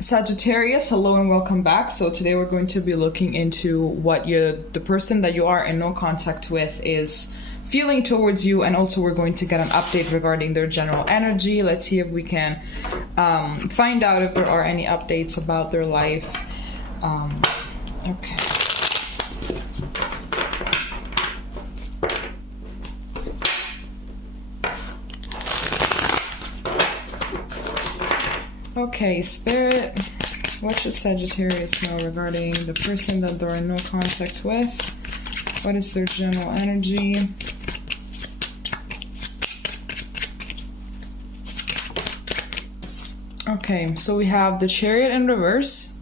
Sagittarius, hello and welcome back. So today we're going to be looking into what the person that you are in no contact with is feeling towards you, and also we're going to get an update regarding their general energy. Let's see if we can find out if there are any updates about their life. Okay. Okay, Spirit, what should Sagittarius know regarding the person that they're in no contact with? What is their general energy? Okay, so we have the Chariot in reverse.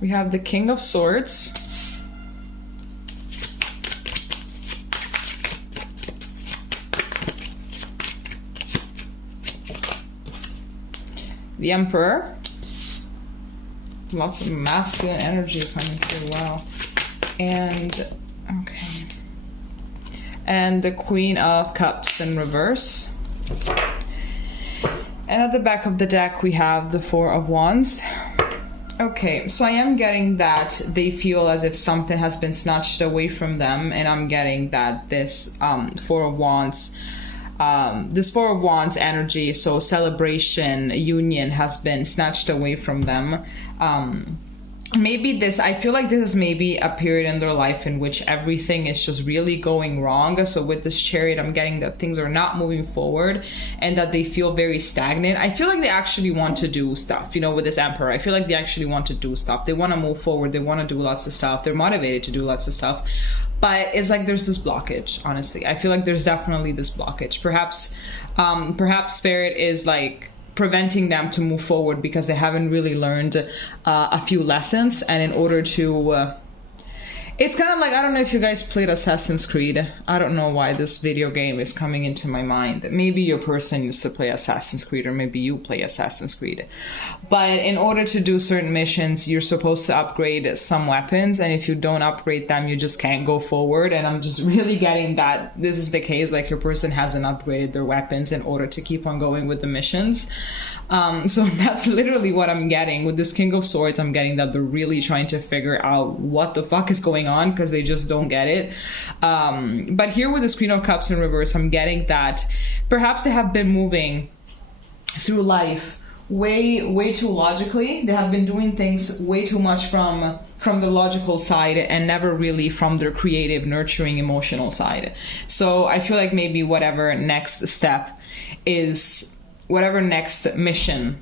We have the King of Swords. The Emperor. Lots of masculine energy coming through, wow. And, okay. And the Queen of Cups in reverse. And at the back of the deck we have the Four of Wands. Okay, so I am getting that they feel as if something has been snatched away from them, and I'm getting that this Four of Wands energy, so celebration, union, has been snatched away from them. Maybe I feel like this is maybe a period in their life in which everything is just really going wrong. So with this Chariot, I'm getting that things are not moving forward and that they feel very stagnant. I feel like they actually want to do stuff, you know, with this Emperor. I feel like they actually want to do stuff. They want to move forward. They want to do lots of stuff. They're motivated to do lots of stuff. But it's like there's this blockage, honestly. I feel like there's definitely this blockage. Perhaps Spirit is like preventing them to move forward because they haven't really learned a few lessons, and in order to it's kind of like, I don't know if you guys played Assassin's Creed. I don't know why this video game is coming into my mind. Maybe your person used to play Assassin's Creed, or maybe you play Assassin's Creed. But in order to do certain missions, you're supposed to upgrade some weapons, and if you don't upgrade them, you just can't go forward. And I'm just really getting that this is the case, like your person hasn't upgraded their weapons in order to keep on going with the missions. So that's literally what I'm getting with this King of Swords. I'm getting that they're really trying to figure out what the fuck is going on because they just don't get it. But here with this Queen of Cups in reverse, I'm getting that perhaps they have been moving through life way too logically. They have been doing things way too much from the logical side and never really from their creative, nurturing, emotional side. So I feel like maybe whatever next step is, whatever next mission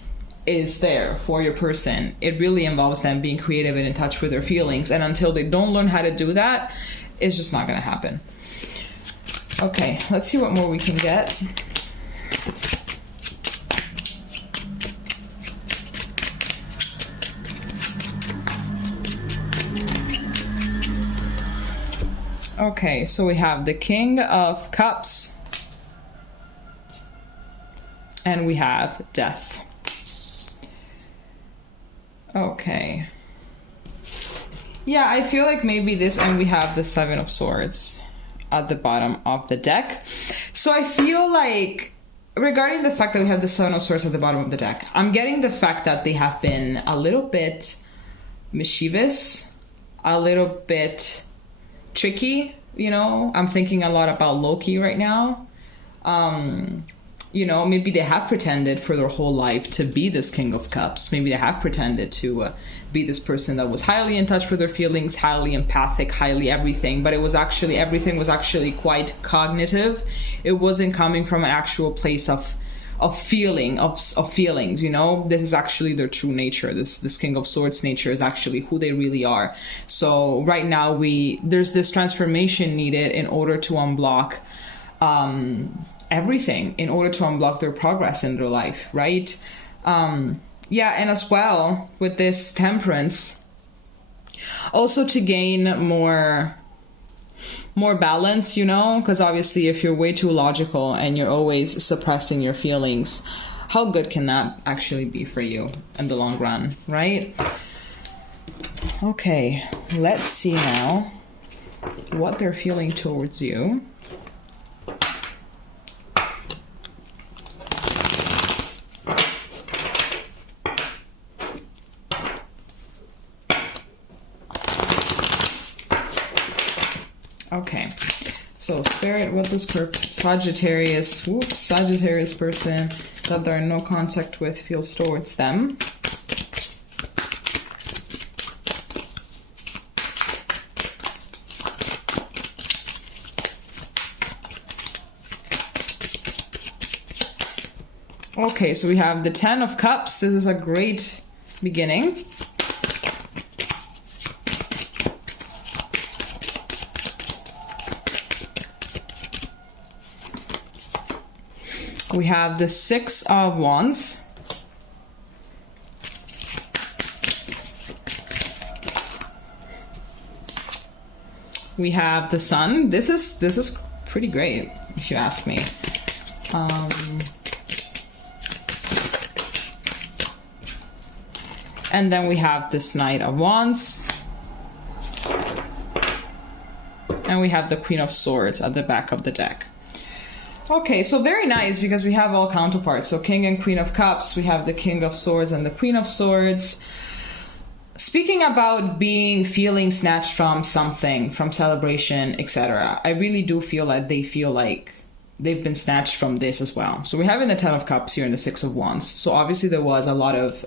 is there for your person, it really involves them being creative and in touch with their feelings. And until they don't learn how to do that, it's just not going to happen. Okay, let's see what more we can get. Okay, so we have the King of Cups. And we have Death. Okay. Yeah, I feel like maybe this, and we have the Seven of Swords at the bottom of the deck. So I feel like, regarding the fact that we have the Seven of Swords at the bottom of the deck, I'm getting the fact that they have been a little bit mischievous, a little bit tricky, you know? I'm thinking a lot about Loki right now. You know, maybe they have pretended for their whole life to be this King of Cups. Maybe they have pretended to be this person that was highly in touch with their feelings, highly empathic, highly everything. But it was actually, everything was actually quite cognitive. It wasn't coming from an actual place of feelings, you know? This is actually their true nature. This King of Swords nature is actually who they really are. So right now there's this transformation needed in order to unblock everything, in order to unblock their progress in their life, right? Yeah, and as well with this Temperance, also to gain more more balance, you know, because obviously if you're way too logical and you're always suppressing your feelings, how good can that actually be for you in the long run, right? Okay, let's see now what they're feeling towards you. Okay, so Spirit, what does Sagittarius person that they're in no contact with feels towards them? Okay, so we have the 10 of Cups. This is a great beginning. We have the 6 of Wands. We have the Sun. This is pretty great, if you ask me. And then we have this Knight of Wands. And we have the Queen of Swords at the back of the deck. Okay, so very nice, because we have all counterparts. So King and Queen of Cups, we have the King of Swords and the Queen of Swords. Speaking about feeling snatched from something, from celebration, etc., I really do feel like they feel like they've been snatched from this as well. So we're having the 10 of Cups here and the 6 of Wands. So obviously there was a lot of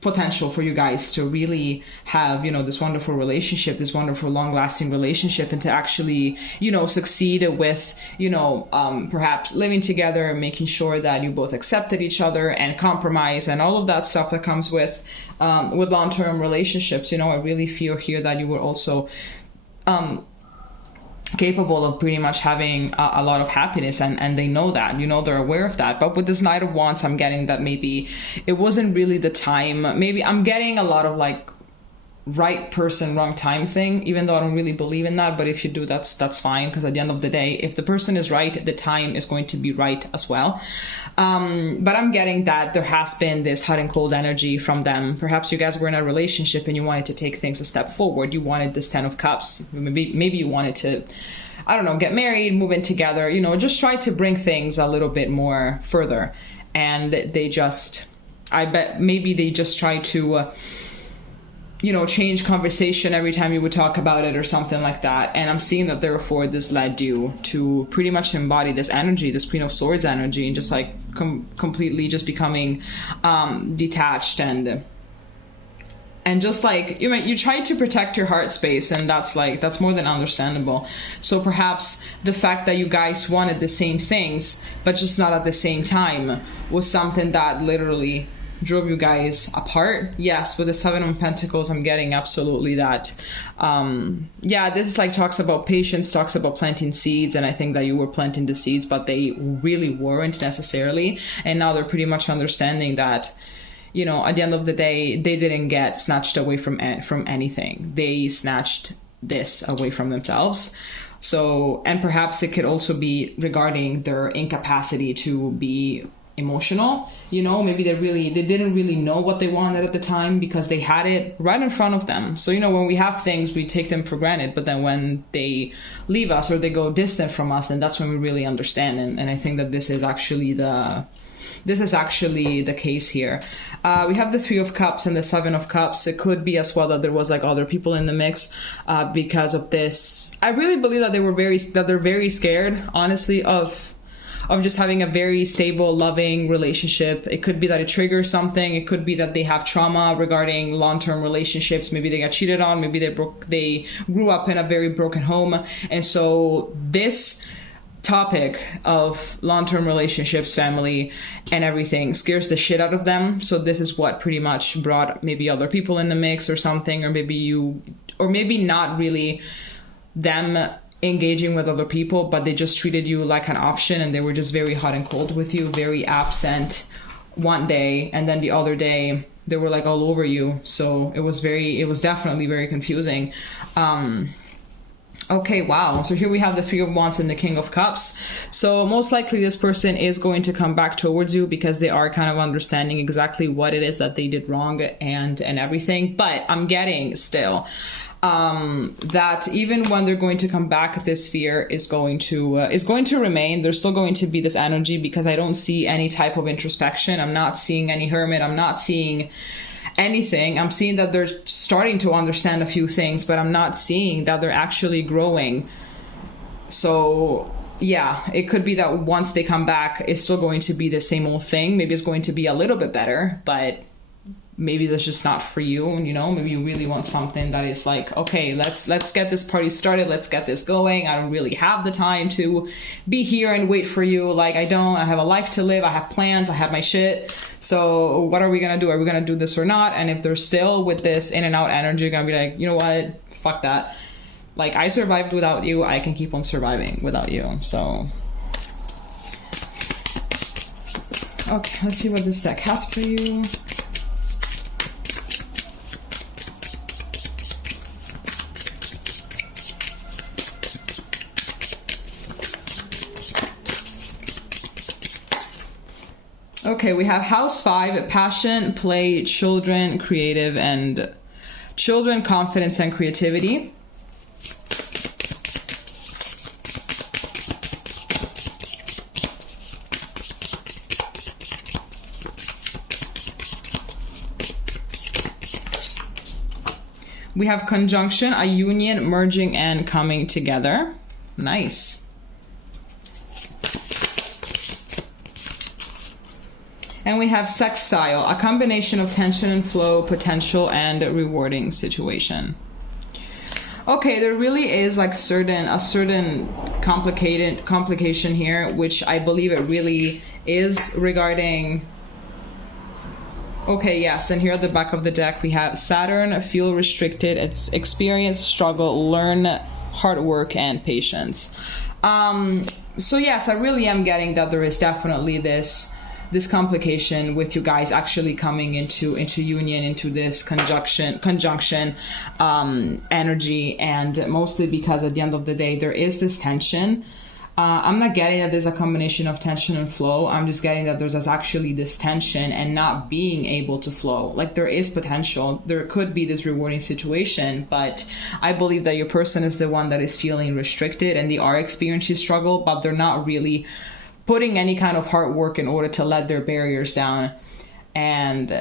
potential for you guys to really have, you know, this wonderful relationship, this wonderful long-lasting relationship, and to actually, you know, succeed with, you know, perhaps living together, making sure that you both accepted each other and compromise and all of that stuff that comes with long-term relationships. You know, I really feel here that you were also capable of pretty much having a lot of happiness, and they know that, you know, they're aware of that. But with this Knight of Wands, I'm getting that maybe it wasn't really the time. Maybe I'm getting a lot of like right person, wrong time thing, even though I don't really believe in that. But if you do, that's fine, because at the end of the day, if the person is right, the time is going to be right as well. But I'm getting that there has been this hot and cold energy from them. Perhaps you guys were in a relationship and you wanted to take things a step forward. You wanted this 10 of Cups. Maybe you wanted to, I don't know, get married, move in together, you know, just try to bring things a little bit more further. And they just, I bet maybe they just try to, you know, change conversation every time you would talk about it or something like that. And I'm seeing that therefore this led you to pretty much embody this energy, this Queen of Swords energy, and just like completely just becoming detached and just like, you try to protect your heart space, and that's more than understandable. So perhaps the fact that you guys wanted the same things but just not at the same time was something that literally drove you guys apart. Yes, with the 7 of Pentacles, I'm getting absolutely that. Yeah, this is like talks about patience, talks about planting seeds, and I think that you were planting the seeds, but they really weren't necessarily. And now they're pretty much understanding that, you know, at the end of the day, they didn't get snatched away from anything. They snatched this away from themselves. So, and perhaps it could also be regarding their incapacity to be emotional. You know, maybe they didn't really know what they wanted at the time because they had it right in front of them. So, you know, when we have things, we take them for granted, but then when they leave us or they go distant from us, then that's when we really understand. And I think that this is actually the case here. We have the 3 of Cups and the 7 of Cups. It could be as well that there was like other people in the mix because of this. I really believe that they're very scared, honestly, of just having a very stable, loving relationship. It could be that it triggers something. It could be that they have trauma regarding long-term relationships. Maybe they got cheated on. Maybe they grew up in a very broken home. And so this topic of long-term relationships, family, and everything scares the shit out of them. So this is what pretty much brought maybe other people in the mix or something, or maybe not really them engaging with other people, but they just treated you like an option, and they were just very hot and cold with you, very absent one day, and then the other day they were like all over you. So it was definitely very confusing. Okay, wow. So here we have the Three of Wands and the King of Cups. So most likely this person is going to come back towards you because they are kind of understanding exactly what it is that they did wrong and everything. But I'm getting still that even when they're going to come back, this fear is going to remain. There's still going to be this energy because I don't see any type of introspection. I'm not seeing any hermit. I'm not seeing anything. I'm seeing that they're starting to understand a few things, but I'm not seeing that they're actually growing. So yeah, it could be that once they come back, it's still going to be the same old thing. Maybe it's going to be a little bit better, but maybe that's just not for you. You know, maybe you really want something that is like, okay, let's get this party started. Let's get this going. I don't really have the time to be here and wait for you. Like I have a life to live. I have plans. I have my shit. So what are we going to do? Are we going to do this or not? And if they're still with this in and out energy, you're going to be like, you know what? Fuck that. Like I survived without you. I can keep on surviving without you. So, okay, let's see what this deck has for you. Okay, we have House 5, Passion, Play, Children, Creative, and Children, Confidence, and Creativity. We have Conjunction, a union, merging, and coming together. Nice. And we have Sextile, a combination of tension and flow, potential, and rewarding situation. Okay, there really is like a certain complication here, which I believe it really is regarding. Okay, yes, and here at the back of the deck we have Saturn, feel restricted, it's experience, struggle, learn, hard work, and patience. So yes, I really am getting that there is definitely this complication with you guys actually coming into union, into this conjunction energy, and mostly because at the end of the day there is this tension. I'm not getting that there's a combination of tension and flow. I'm just getting that there's actually this tension and not being able to flow. Like there is potential, there could be this rewarding situation, but I believe that your person is the one that is feeling restricted and they are experiencing struggle, but they're not really putting any kind of hard work in order to let their barriers down and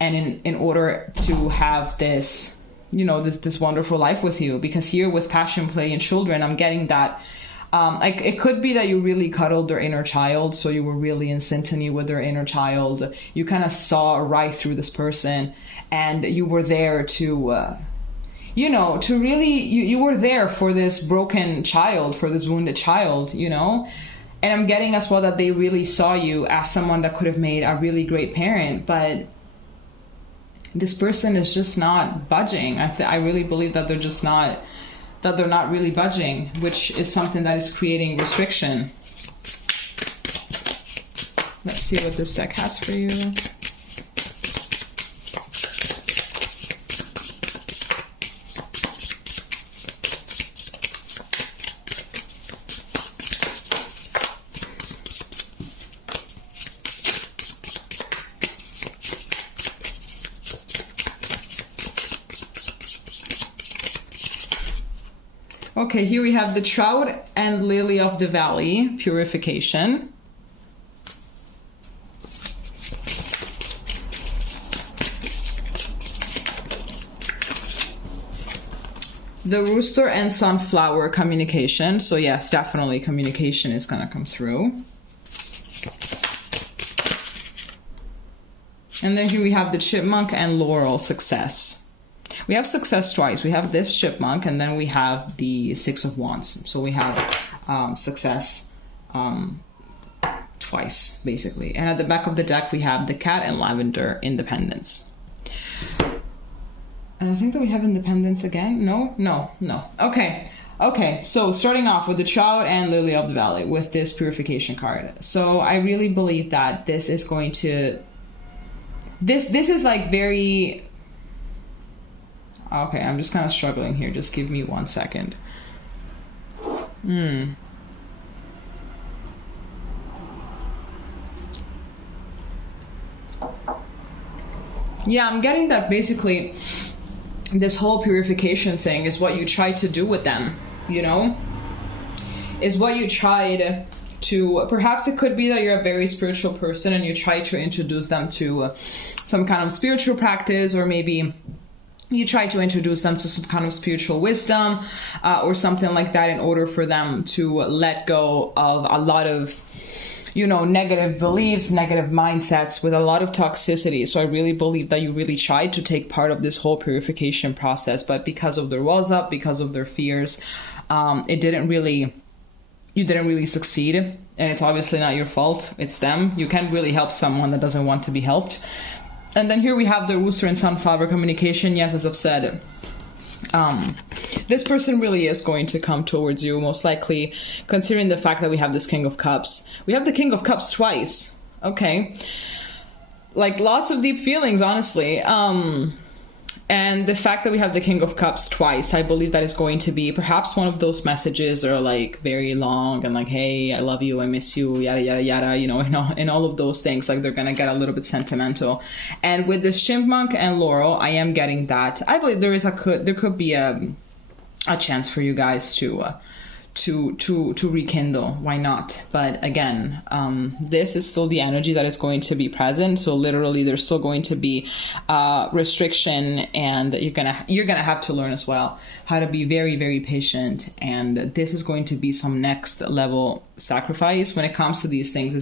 in order to have this, you know, this wonderful life with you. Because here with Passion, Play, and Children, I'm getting that like it could be that you really cuddled their inner child, so you were really in synchrony with their inner child. You kind of saw right through this person, and you were there to you know, to really you were there for this broken child, for this wounded child, you know. And I'm getting as well that they really saw you as someone that could have made a really great parent, but this person is just not budging. I really believe that they're just not, that they're not really budging, which is something that is creating restriction. Let's see what this deck has for you. Okay, here we have the Trout and Lily of the Valley, Purification. The Rooster and Sunflower, Communication. So yes, definitely communication is gonna come through. And then here we have the Chipmunk and Laurel, Success. We have success twice. We have this chipmunk, and then we have the Six of Wands. So we have success twice, basically. And at the back of the deck, we have the Cat and Lavender, Independence. And I think that we have Independence again. No. Okay, so starting off with the Trout and Lily of the Valley with this Purification card. So I really believe that this is going to... This is like very... Okay, I'm just kind of struggling here. Just give me 1 second. Yeah, I'm getting that basically this whole purification thing is what you try to do with them, you know? Is what you tried to, perhaps it could be that you're a very spiritual person and you try to introduce them to some kind of spiritual practice, or maybe you try to introduce them to some kind of spiritual wisdom or something like that, in order for them to let go of a lot of, you know, negative beliefs, negative mindsets, with a lot of toxicity. So I really believe that you really tried to take part of this whole purification process, but because of their walls up, because of their fears, you didn't really succeed. And it's obviously not your fault, it's them. You can't really help someone that doesn't want to be helped. And then here we have the Rooster and Sunflower communication. Yes, as I've said, this person really is going to come towards you, most likely, considering the fact that we have this King of Cups. We have the King of Cups twice. Okay. Like, lots of deep feelings, honestly. And the fact that we have the King of Cups twice, I believe that is going to be perhaps one of those messages that are like very long and like, hey, I love you, I miss you, yada, yada, yada, you know, and all of those things. Like, they're going to get a little bit sentimental. And with this Chipmunk and Laurel, I am getting that. I believe there could be a chance for you guys to rekindle. Why not? But again, this is still the energy that is going to be present. So literally there's still going to be restriction, and you're gonna have to learn as well how to be very, very patient. And this is going to be some next level sacrifice when it comes to these things.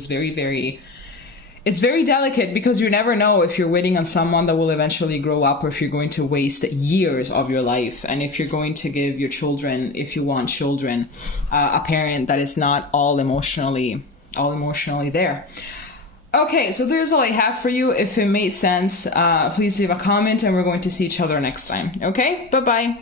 It's very delicate, because you never know if you're waiting on someone that will eventually grow up, or if you're going to waste years of your life. And if you're going to give your children, if you want children, a parent that is not all emotionally there. Okay, so there's all I have for you. If it made sense, please leave a comment, and we're going to see each other next time. Okay, bye-bye.